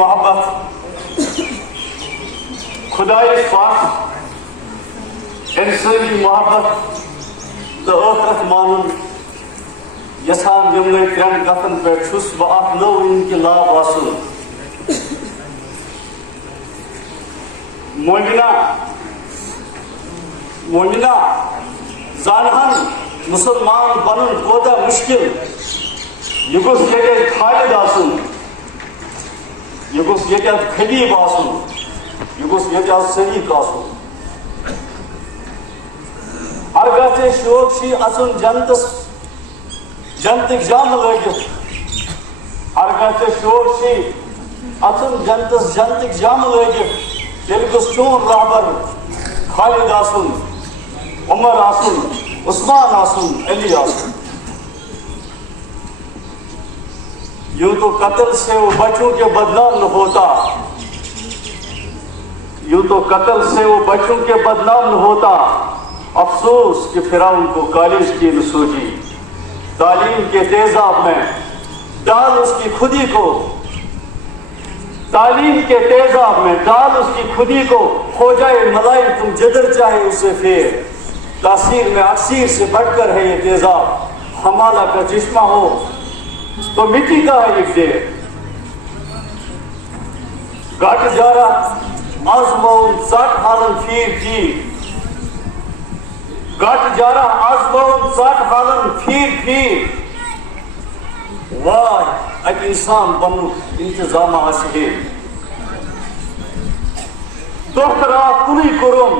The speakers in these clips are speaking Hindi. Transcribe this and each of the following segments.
मोहब्बत, खुदाई पाक इंसानी मोहब्बत तो आखरत मानुन यसान यमले त्रेन कथन पे छुस बह नो इनकलाब आसुन। मोमिना जानहन मुसलमान बनन कोता मुश्किल यह गोस ये खालिद आसुन, यह गोस ये खबीब आसुन, यह गोस ये शरीक आसुन। हर गसे शोक शी असन जनतिक जाम लगित, हर गसे शोक शी असन जनतिक जाम लगित। तेल गोस चोन रहबर खालिद आसुन, उमर आसुन, उस्मान आसुन, अली आसुन। यूं तो कत्ल से वो बच्चों के बदनाम न होता, यूं तो कत्ल से वो बच्चों के बदनाम न होता। अफसोस कि फिरौन को कॉलेज की न सूझी, तालीम के तेजाब में डाल उसकी खुदी को, तालीम के तेजाब में डाल उसकी खुदी को। हो जाए मलाई तुम जिधर चाहे उसे फेर, तासीर में अक्सीर से बढ़कर है ये तेजाब। हमारा का जिस्मा हो तो मिट्टी का है एक देर, घट जा रहा आजमौन साठ हालन फीर की, घट जा रहा आजमौन साठ हालन फीर फीर। वाह एक इंसान बनू इंतजाम आसहे, दोहरा कुली कुरुम,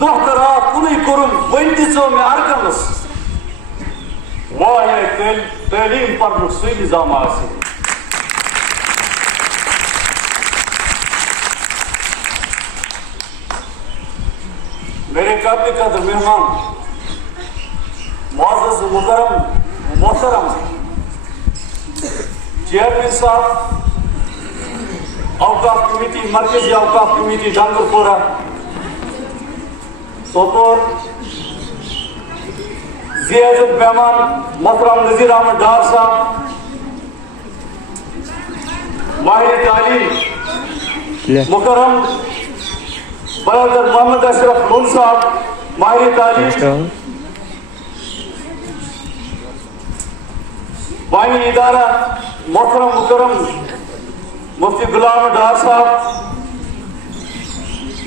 दोहरा कुली कुरुम वंदिसो में अर्कनस। वाह तालीम पर सुई निजाम आसे। मेरे काबिल कदर मेहमान, मुअज़्ज़ज़ मुकर्रम मोहतरम चेयरमैन साहब, औकाफ कमेटी, मरकजी औकाफ कमेटी डांगरपोरा सोपोर, ज़ियादत मेहमान मोहतरम नज़ीर अहमद डार साहब, माहिर तालीम मुकर्रम बरदर मोहम्मद अशरफ खून साहब, माहिर तालीम, बानी इदारा मोहतरम मुकर्रम मुफ्ती गुलाम डार साहब,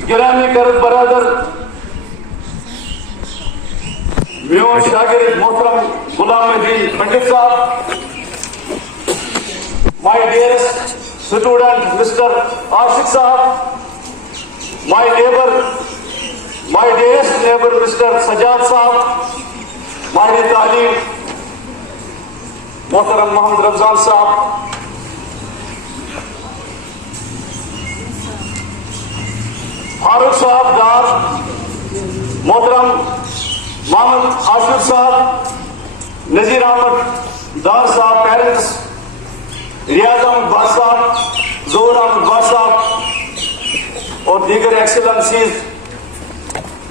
गिरामी करत बरदर म्यो शागिर्द मोहतरम गुलामुद्दीन पंडित साहब, my dearest student mister Ashiq साहब, my dearest neighbour mister Sajad साहब, माहिर तालीम मोहतरम मोहम्मद रमजान साहब, फारूक साहब डार, मोहतरम मोहम्मद आशिफ साहब, नजीर अहमद डार साहब पेरेंट्स, रियाज अहमद बाद साहब, जोहर अहमद बाद साहब और दीगर excellencies,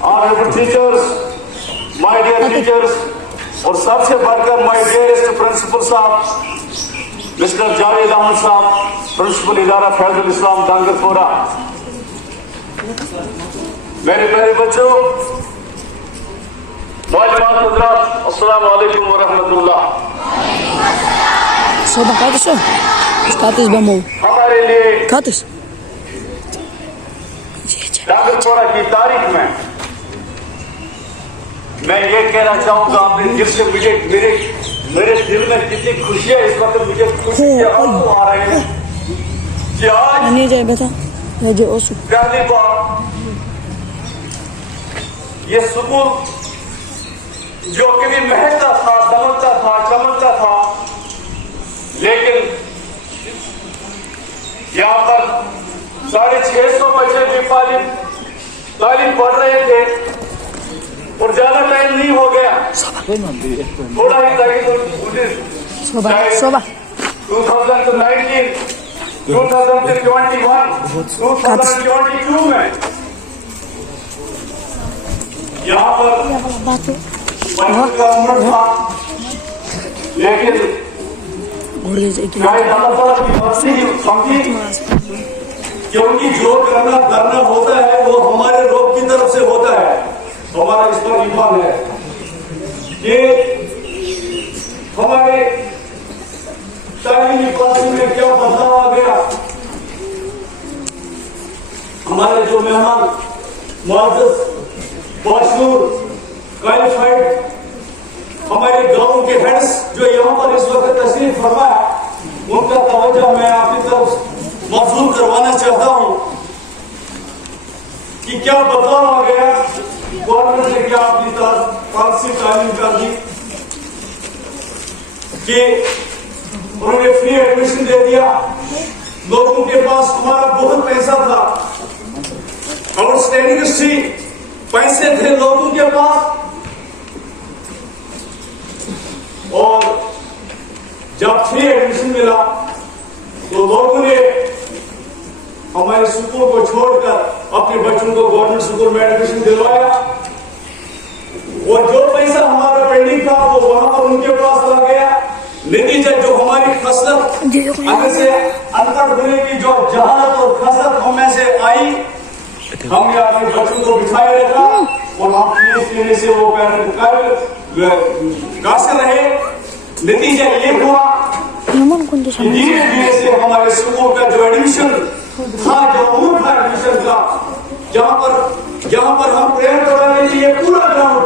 honourable teachers, my dear teachers और सबसे बढ़कर माय डियरेस्ट प्रिंसिपल साहब मिस्टर जावेद अहमद साहब, प्रिंसिपल इदारा फैजुल इस्लाम डांगरपोरा। मेरे प्यारे बच्चों, मालूमात हज़रात, अस्सलाम वालेकुम व रहमतुल्लाह। हमारे लिए डांगरपोरा की तारीख में मैं ये कहना चाहूंगा अपने दिल से, मुझे मेरे दिल में कितनी खुशियां इस वक्त, मुझे खुशी के आंसू आ रहे हैं कि आज पहली बार ये स्कूल जो कभी महकता था, दमकता था, चमकता था, लेकिन यहाँ पर 650 बच्चे भी तालीम पढ़ रहे थे और ज्यादा टाइम नहीं हो गया, थोड़ा ही टाइम 2019, 2021, 2022 में यहाँ पर बच्चों का उम्र था, लेकिन शायद अल्लाह ताला की मर्जी ही समझी क्योंकि जो करना होता है वो हमारे रब की तरफ से होता है। हमारा इस पर ईमान है कि हमारे तालीमी पॉलिसी में क्या बदलाव आ गया। हमारे जो मेहमान मुअज़्ज़ज़ मशहूर क्वालिफाइड हमारे गांव के हेड्स जो यहाँ पर इस वक्त तशरीफ फरमा है, उनका तवज्जो मैं आपकी तरफ मबसूल करवाना चाहता हूँ कि क्या बदलाव आ गया। गवर्नमेंट ने क्या अपनी तरफ पॉलिसी तालीम कर दी कि उन्होंने फ्री एडमिशन दे दिया। लोगों के पास हमारा बहुत पैसा था, आउटस्टैंडिंग थी, पैसे थे लोगों के पास, और जब फ्री एडमिशन मिला तो लोगों ने हमारे स्कूल को छोड़कर अपने बच्चों को गवर्नमेंट स्कूल में एडमिशन दिलवाया। और जो पैसा हमारा पेंडिंग था वो वहां पर उनके पास आ गया। नतीजा जो हमारी खसरत हमें से अंतर होने की जो जहालत और खसरत हमें से आई, हमने अपने बच्चों को बिठाए रखा और हम फीस लेने से वो कासिर रहे। नतीजा ये हुआ कि धीरे धीरे से हमारे स्कूल का जो एडमिशन था, जो अमूल था एडमिशन का, जहाँ पर हम प्रेयर कराने के लिए पूरा ग्राउंड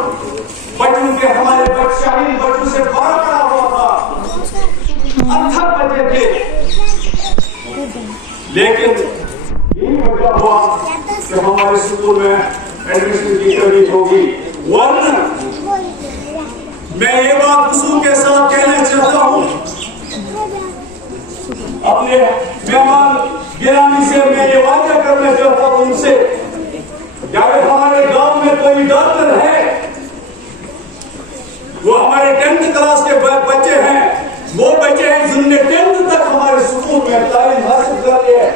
बच्चों के हमारे शाहीन बच्चों से भरा पड़ा हुआ था, अथक बच्चे थे। लेकिन यही वजह हुआ कि हमारे स्कूल में एडमिशन की तकलीफ होगी। वरना मैं ये बात वसूल के साथ कहना चाहता हूँ, अपने मेहमान गिरामी से मैं ये वादा करना चाहता हूँ उनसे, अगर हमारे गांव में कोई डॉक्टर है, वो हमारे 10th क्लास के बच्चे हैं, वो बच्चे हैं जिनने 10th तक हमारे स्कूल में तालीम हासिल कर ली है।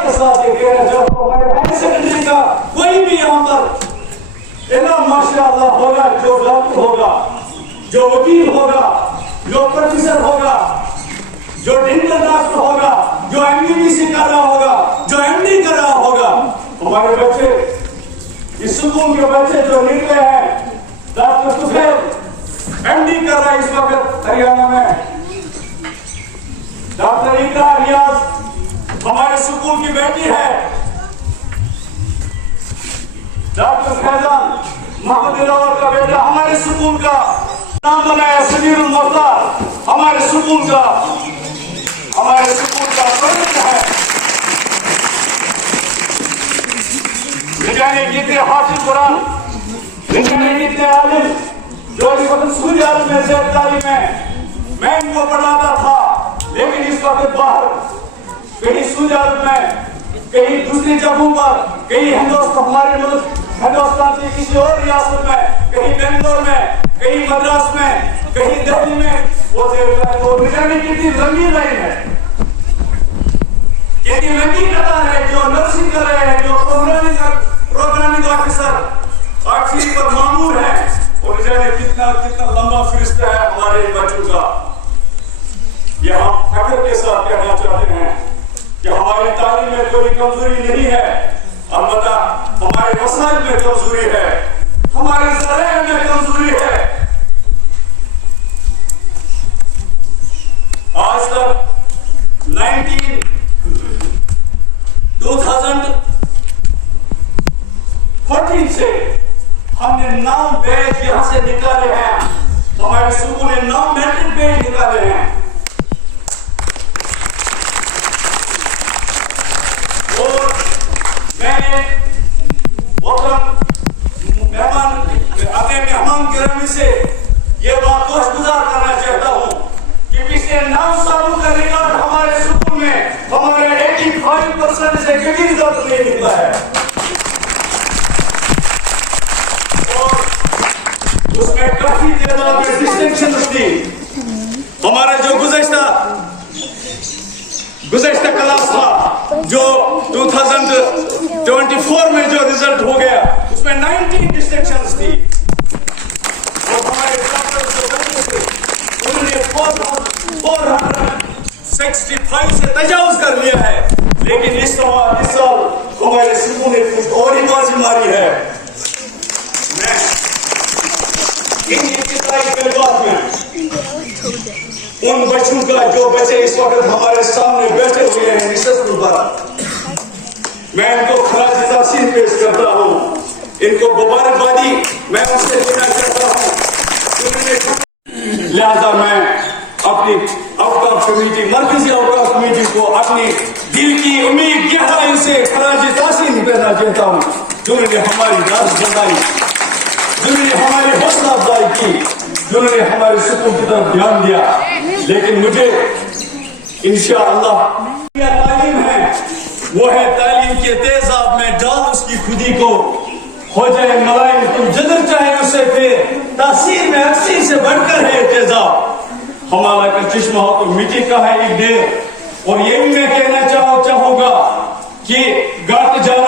के साथ ये कहना चाहता हूँ, हमारे हायर सेकेंडरी का कोई भी यहाँ पर इतना माशाअल्लाह होगा, जो डॉक्टर होगा, जो वकील होगा, जो प्रोफेसर होगा, जो डेंटल डॉक्टर होगा, जो एमबीबीएस कर रहा होगा, जो एमडी कर रहा होगा, हमारे बच्चे इस स्कूल के बच्चे जो निकले हैं, डॉक्टर सुफेल एमडी कर रहा है इस वक्त हरियाणा में, डॉक्टर इकरा रियाज हमारे स्कूल की बेटी है, डॉक्टर फैजान मोहम्मद दिलावर का बेटा हमारे स्कूल का नाम बनाया, समीरुल मुख्तार हमारे स्कूल का प्रोजेक्ट है। जाने कितने हाफिज कुरान, जाने कितने आलिम जो इस वक्त सूर्य आलम में से तालीम में मैं इनको पढ़ाता था, लेकिन इस वक्त बाहर कहीं सूरज में, कहीं दूसरी जगहों पर, कहीं हमारे मुल्क हिंदुस्तान की किसी और रियासत में, कहीं बेंगलोर में, कहीं मद्रास में, कहीं दिल्ली में, वो जाने कितनी लंबी लाइन है, कितनी लंबी कतार है, जो नर्सिंग कर रहे हैं, जो प्रोग्रामिंग ऑफिसर पर मामूर है, और जाने कितना लंबा फरिश्ता है हमारे बच्चों का। ये हम फख्र के साथ कहना चाहते हैं कि हमारी तालीम में कोई कमजोरी नहीं है, अलबत्ता हमारे वसाइल में कमजोरी है, हमारे ज़राए में कमजोरी है। आज तक 2014 से हमने 9 बैच यहां से निकाले हैं, हमारे स्कूल ने 9 मैट्रिक बैच निकाले हैं। और मैंने अपने मेहमान गिरामी से ये बात खुशगुजार करना चाहता हूँ कि पिछले 9 सालों का रिकॉर्ड हमारे स्कूल में हमारे 85% से कभी रिजल्ट नहीं निकला है, और उसमें काफी तादाद में डिस्टिंक्शन थी। हमारा जो गुज़श्ता क्लास था, जो 2024 में जो रिजल्ट हो गया, उसमें 19 डिस्टिंक्शंस थी। 465 से तजावुज कर लिया है, लेकिन इस साल हमारे सिंधु ने कुछ और ही बाजी मारी है। मैं इन इब्तिदाई कलमात में उन बच्चों का, जो बच्चे इस वक्त हमारे सामने बैठे हुए हैं निशस्त्र पर, मैं इनको खराज तासीर पेश करता हूँ, इनको मुबारकबादी मैं उनसे देना चाहता हूँ। लिहाजा मैं अपनी अवकाफ कमेटी, मरकजी अवकाफ कमेटी को अपनी दिल की उम्मीद गहराई से खराज तासीर करना चाहता हूँ, जिन्होंने हमारी राज बनाई, जिन्होंने हमारी हौसला अफजाई की, जिन्होंने हमारे सुकून की तरफ ध्यान दिया। लेकिन मुझे इंशाअल्लाह तालीम है, वो है तालीम के तेजाब में डाल उसकी खुदी को, हो जाए मलाइम तुम जिधर चाहे उससे, फिर तासीर में अक्सीर से बढ़कर है तेजाब। हमारा का चश्मा हो तो मिट्टी का है एक ढेर। और ये भी मैं कहना चाहूंगा कि गात जाना